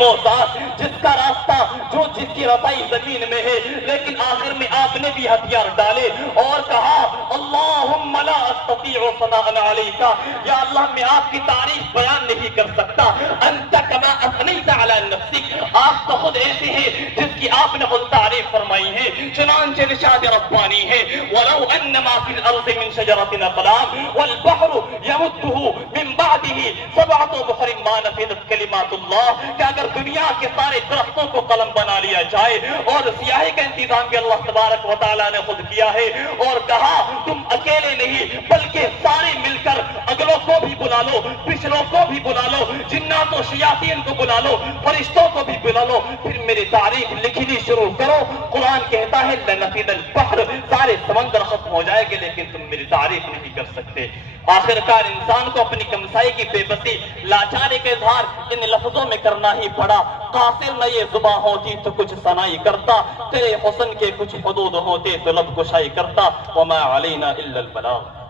وہ ذات جس کا راستہ جس کی رسائی زمین میں ہے، لیکن آخر میں آپ نے بھی ہتھیار ڈالے اور کہا اللہم لا استطیع ثناء علیک، یا اللہ میں آپ کی تعریف بیان نہیں کر سکتا، انت کما اثنیت علی نفسک، آپ تو خود ایسے ہیں جس کی آپ نے خود تعریف فرمائی ہے۔ چنانچہ نشاد ربانی ہے ولو انما فی الارض من شجرۃ اقلام والبحر یمدہ من بعدہ سبعۃ ابحر ما نفدت کلمات اللہ، کہ اگر دنیا کے سارے درختوں کو قلم بنا لیا جائے، اور سیاہی کا انتظام بھی اللہ تبارک و تعالیٰ نے خود کیا ہے، اور کہا تم اکیلے نہیں بلکہ سارے مل کر اگلوں کو بھی بلا لو، پچھلوں کو بھی بلا لو، جنات و شیاطین کو بلا لو، فرشتوں کو بھی بلا لو، پھر میری تعریف لکھنی شروع کرو۔ قرآن کہتا ہے لنفد البحر، سارے سمندر ختم ہو جائے گے لیکن تم میری تعریف نہیں کر سکتے۔ آخرکار انسان کو اپنی کمسائی کی بے بسی، لاچاری کا اظہار ان لفظوں میں کرنا ہی پڑا۔ قاصر نہ یہ زباں ہوتی تو کچھ ثنائی کرتا، تیرے حسن کے کچھ حدود ہوتے تو لب گشائی کرتا، وما علینا الا البلاغ۔